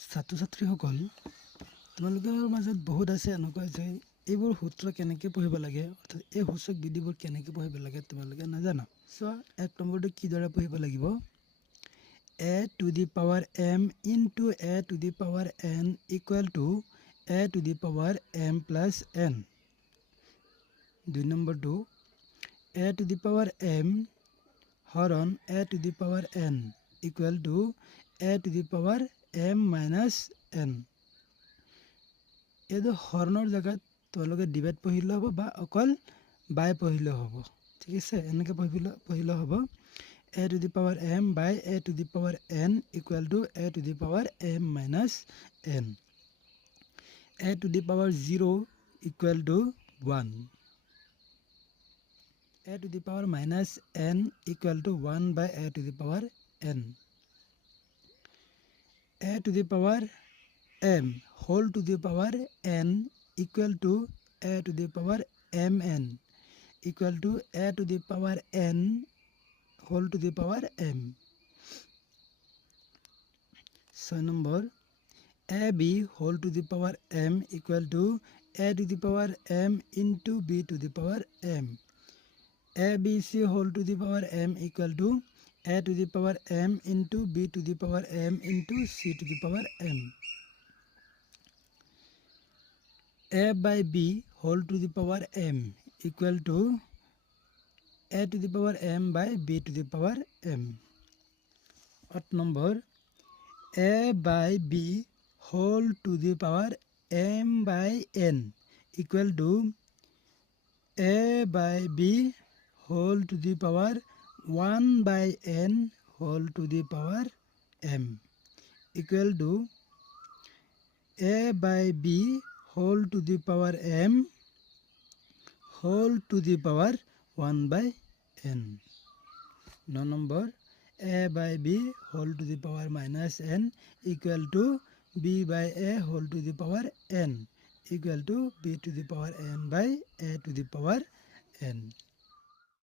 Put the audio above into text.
ছাত্ৰ ছাত্ৰীসকল তোমালোকৰ মাজত বহুত আছে এনেকুৱা যে এইবোৰ সূত্ৰ কেনেকৈ পঢ়িব লাগে অৰ্থাৎ এই সূচক বিধিবোৰ কেনেকৈ পঢ়িব লাগে তোমালোকে নাজানা। চ' এক নম্বৰটো কিদৰে পঢ়িব লাগিব, a to the power m into a to the power n equal to a to the power m plus n। দুই নম্বৰটো a to the power m হৰণ a to the power n equal to a to the power m minus n। এইটো হৰণৰ জেগাত তোমালোকে divide পঢ়িলে হ'ব বা অকল বাই পঢ়িলে হ'ব, ঠিক আছে। এনেকৈ পঢ়িলে হ'ব a to the power m by a to the power n equal to a to the power m minus n। a to the power 0 equal to 1। a to the power minus n equal to 1 by a to the power n। a to the power m whole to the power n equal to a to the power mn equal to a to the power n whole to the power m। 6 number ab whole to the power m equal to a to the power m into b to the power m। abc whole to the power m equal to a to the power m into b to the power m into c to the power m। a by b whole to the power m equal to a to the power m by b to the power m। 8 number a by b whole to the power m by n equal to a by b whole to the power 1 by n whole to the power m equal to a by b whole to the power m whole to the power 1 by n। 9 number a by b whole to the power minus n equal to b by a whole to the power n equal to b to the power n by a to the power n।